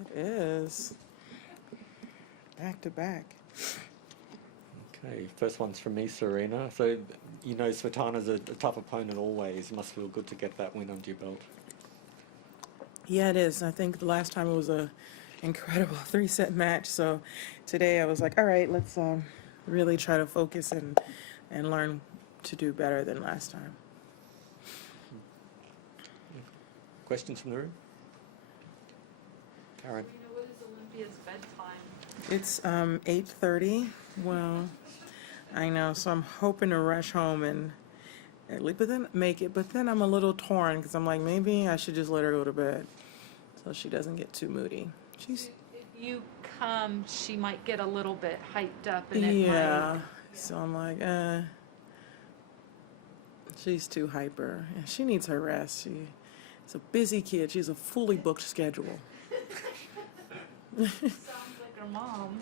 It is. Back to back. Okay, first one's from me, Serena. So, you know, Tsvetana's a tough opponent always. It must feel good to get that win under your belt. Yeah, it is. I think the last time it was a incredible 3-set match. So today I was like, all right, let's really try to focus and learn to do better than last time. Questions from the room? Karen? What is Olympia's bedtime? It's 8:30. Well, I know, so I'm hoping to rush home and at least, but then make it. But then I'm a little torn because I'm like, maybe I should just let her go to bed so she doesn't get too moody. She's If you come, she might get a little bit hyped up, and it yeah. So I'm like, she's too hyper. Yeah, she needs her rest. She's a busy kid. She has a fully booked schedule. might sounds like her mom.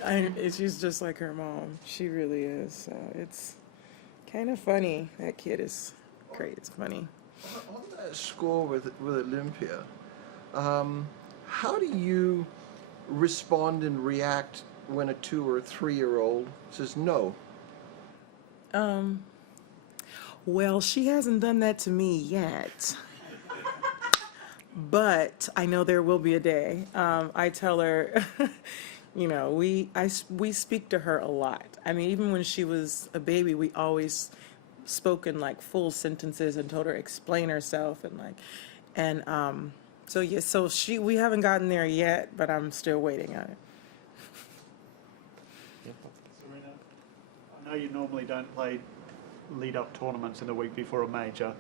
She's just like her mom. She really is. So it's kind of funny. That kid is great. It's funny. On that score with Olympia, how do you respond and react when a 2 or a 3-year-old says no? Well, she hasn't done that to me yet. But I know there will be a day. I tell her, you know, we speak to her a lot. I mean, even when she was a baby, we always spoke in like full sentences and told her to explain herself so yeah, so we haven't gotten there yet, but I'm still waiting on it. Serena, I know you normally don't play lead-up tournaments in the week before a major.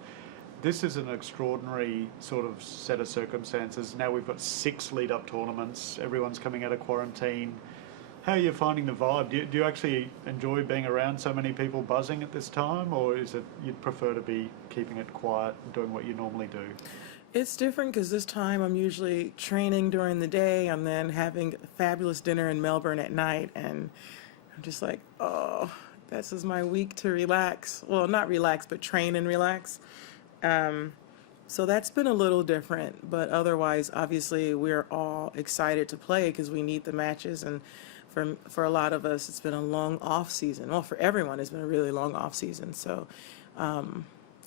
This is an extraordinary sort of set of circumstances. Now we've got 6 lead-up tournaments. Everyone's coming out of quarantine. How are you finding the vibe? Do you actually enjoy being around so many people buzzing at this time, or is it you'd prefer to be keeping it quiet and doing what you normally do? It's different because this time I'm usually training during the day and then having a fabulous dinner in Melbourne at night, and I'm just like, oh, this is my week to relax. Well, not relax, but train and relax. So that's been a little different, but otherwise, obviously, we're all excited to play because we need the matches, and for a lot of us, it's been a long off season. Well, for everyone, it's been a really long off season. So,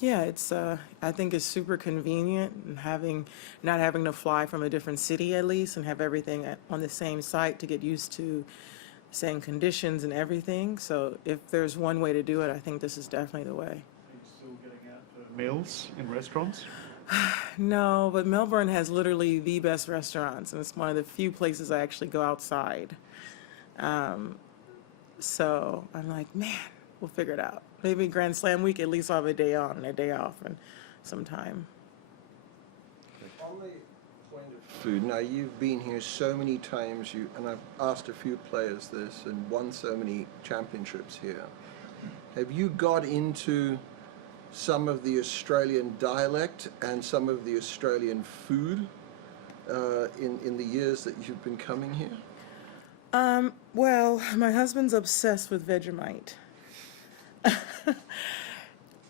yeah, it's I think it's super convenient, and not having to fly from a different city at least, and have everything on the same site to get used to same conditions and everything. So if there's one way to do it, I think this is definitely the way. Are you still getting out for meals in restaurants? No, but Melbourne has literally the best restaurants, and it's one of the few places I actually go outside. So I'm like, man, we'll figure it out. Maybe Grand Slam week, at least I'll have a day on and a day off and some time. On the point of food, now you've been here so many times, and I've asked a few players this and won so many championships here. Have you got into some of the Australian dialect and some of the Australian food in the years that you've been coming here? Well, my husband's obsessed with Vegemite.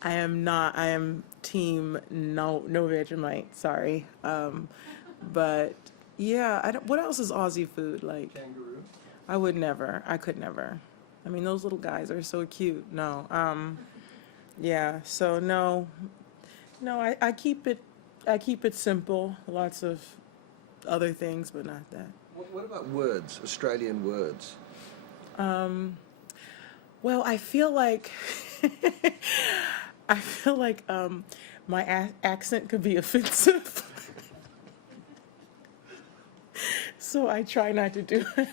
I am not. I am team no Vegemite. Sorry. But yeah, what else is Aussie food like? Kangaroo? I would never. I could never. I mean, those little guys are so cute. No. Yeah. So no. I keep it simple. Lots of other things, but not that. What about words, Australian words? Well, I feel like my accent could be offensive, so I try not to do it. Serena,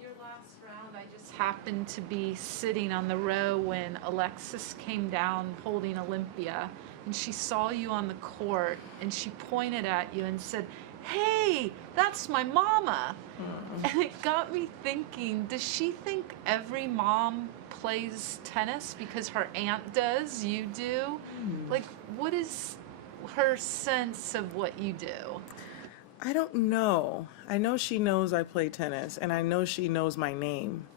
your last round, I just happened to be sitting on the row when Alexis came down holding Olympia, and she saw you on the court, and she pointed at you and said, "Hey, that's my mama." And it got me thinking, does she think every mom plays tennis because her aunt does, you do? Like, what is her sense of what you do? I don't know. I know she knows I play tennis, and I know she knows my name.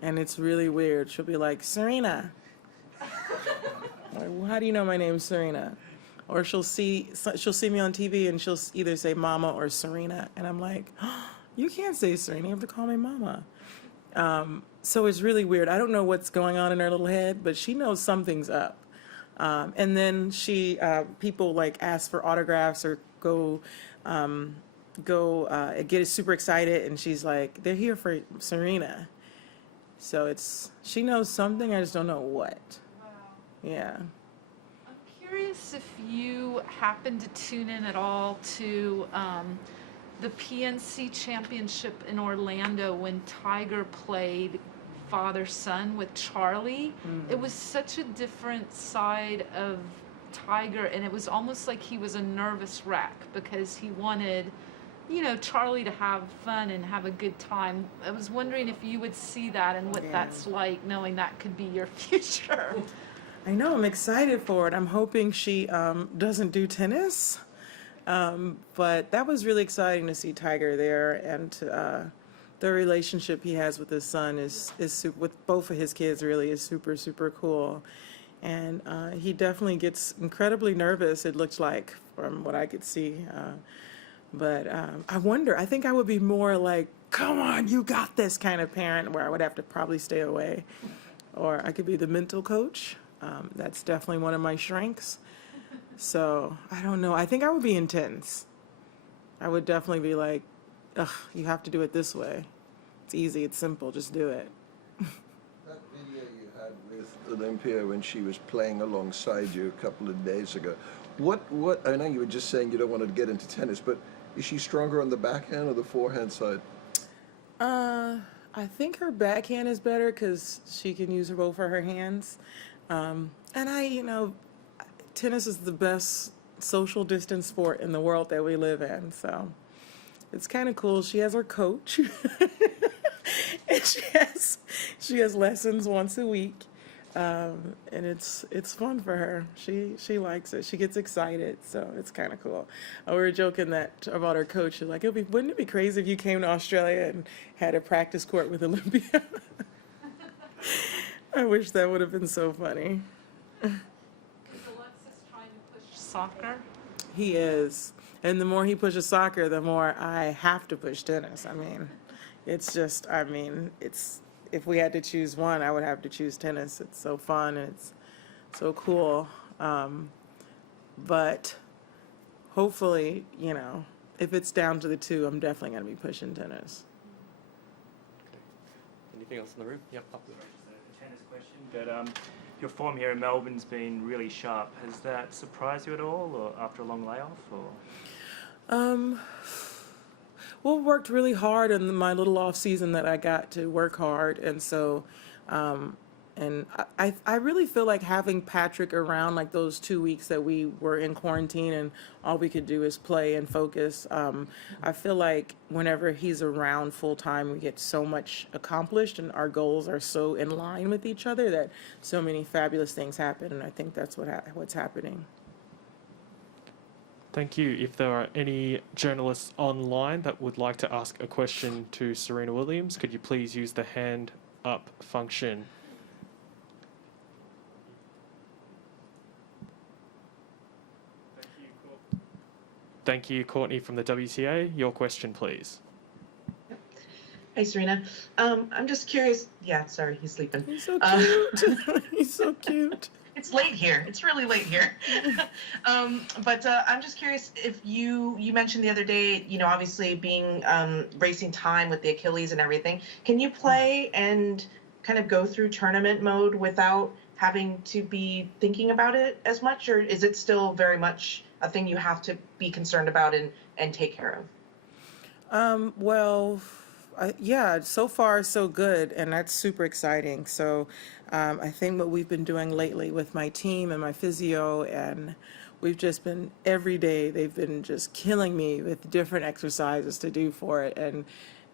And it's really weird. She'll be like, Serena. Like, well, how do you know my name's Serena? or she'll see me on TV and she'll either say Mama or Serena, and I'm like, oh, you can't say Serena, you have to call me Mama. So it's really weird. I don't know what's going on in her little head, but she knows something's up. And then people like ask for autographs or get super excited, and she's like, they're here for Serena. So she knows something, I just don't know what. Wow. Yeah. I'm curious if you happen to tune in at all to the PNC Championship in Orlando when Tiger played father-son with Charlie. It was such a different side of Tiger, and it was almost like he was a nervous wreck because he wanted, Charlie to have fun and have a good time. I was wondering if you would see that and what that's like, knowing that could be your future. I know, I'm excited for it. I'm hoping she doesn't do tennis. But that was really exciting to see Tiger there, and the relationship he has with his son is with both of his kids really is super, super cool. And he definitely gets incredibly nervous, it looks like, from what I could see. But I think I would be more like, come on, you got this kind of parent, where I would have to probably stay away. Or I could be the mental coach. That's definitely one of my strengths. So I don't know. I think I would be intense. I would definitely be like, ugh, you have to do it this way. It's easy, it's simple, just do it. That video you had with Olympia when she was playing alongside you a couple of days ago, what, I know you were just saying you don't want to get into tennis, but is she stronger on the backhand or the forehand side? I think her backhand is better because she can use both of her hands. And tennis is the best social distance sport in the world that we live in, so it's kind of cool. She has her coach, and she has lessons once a week, and it's fun for her. She likes it. She gets excited, so it's kind of cool. We were joking about her coach. She's like, wouldn't it be crazy if you came to Australia and had a practice court with Olympia? I wish that would have been so funny. Soccer? He is. And the more he pushes soccer, the more I have to push tennis. If we had to choose one, I would have to choose tennis. It's so fun and it's so cool. But hopefully, if it's down to the two, I'm definitely going to be pushing tennis. Okay. Anything else in the room? Yep, up there. A tennis question, but your form here in Melbourne's been really sharp. Has that surprised you at all, or after a long layoff, or? Well, worked really hard in my little off season that I got to work hard, and so, and I really feel like having Patrick around, like those 2 weeks that we were in quarantine and all we could do is play and focus. I feel like whenever he's around full time, we get so much accomplished, and our goals are so in line with each other that so many fabulous things happen, and I think that's what's happening. Thank you. If there are any journalists online that would like to ask a question to Serena Williams, could you please use the hand up function? Thank you, Courtney from the WTA. Your question, please. Hey, Serena. I'm just curious. Yeah, sorry, he's sleeping. He's so cute. He's so cute. It's late here. It's really late here. But I'm just curious if you mentioned the other day, obviously being racing time with the Achilles and everything. Can you play and kind of go through tournament mode without having to be thinking about it as much, or is it still very much a thing you have to be concerned about and take care of? Yeah, so far so good, and that's super exciting. So I think what we've been doing lately with my team and my physio, and we've just been every day, they've been just killing me with different exercises to do for it, and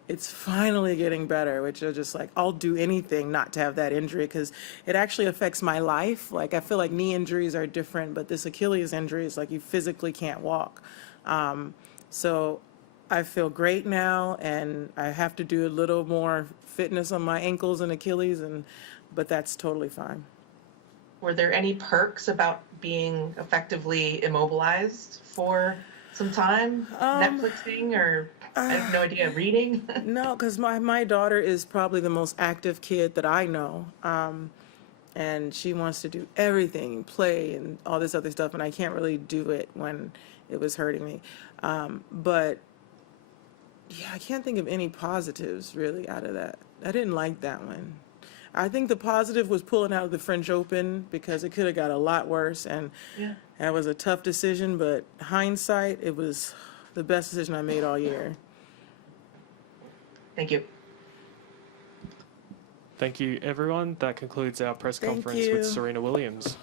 it's finally getting better, which is just like, I'll do anything not to have that injury, because it actually affects my life. Like, I feel like knee injuries are different, but this Achilles injury is like you physically can't walk. So I feel great now, and I have to do a little more fitness on my ankles and Achilles, but that's totally fine. Were there any perks about being effectively immobilized for some time? Netflixing or, I have no idea, reading? No, because my daughter is probably the most active kid that I know. And she wants to do everything, play and all this other stuff, and I can't really do it when it was hurting me. But yeah, I can't think of any positives really out of that. I didn't like that one. I think the positive was pulling out of the French Open because it could have got a lot worse, and Yeah. that was a tough decision, but hindsight, it was the best decision I made all year. Thank you. Thank you, everyone. That concludes our press Thank conference you. with Serena Williams.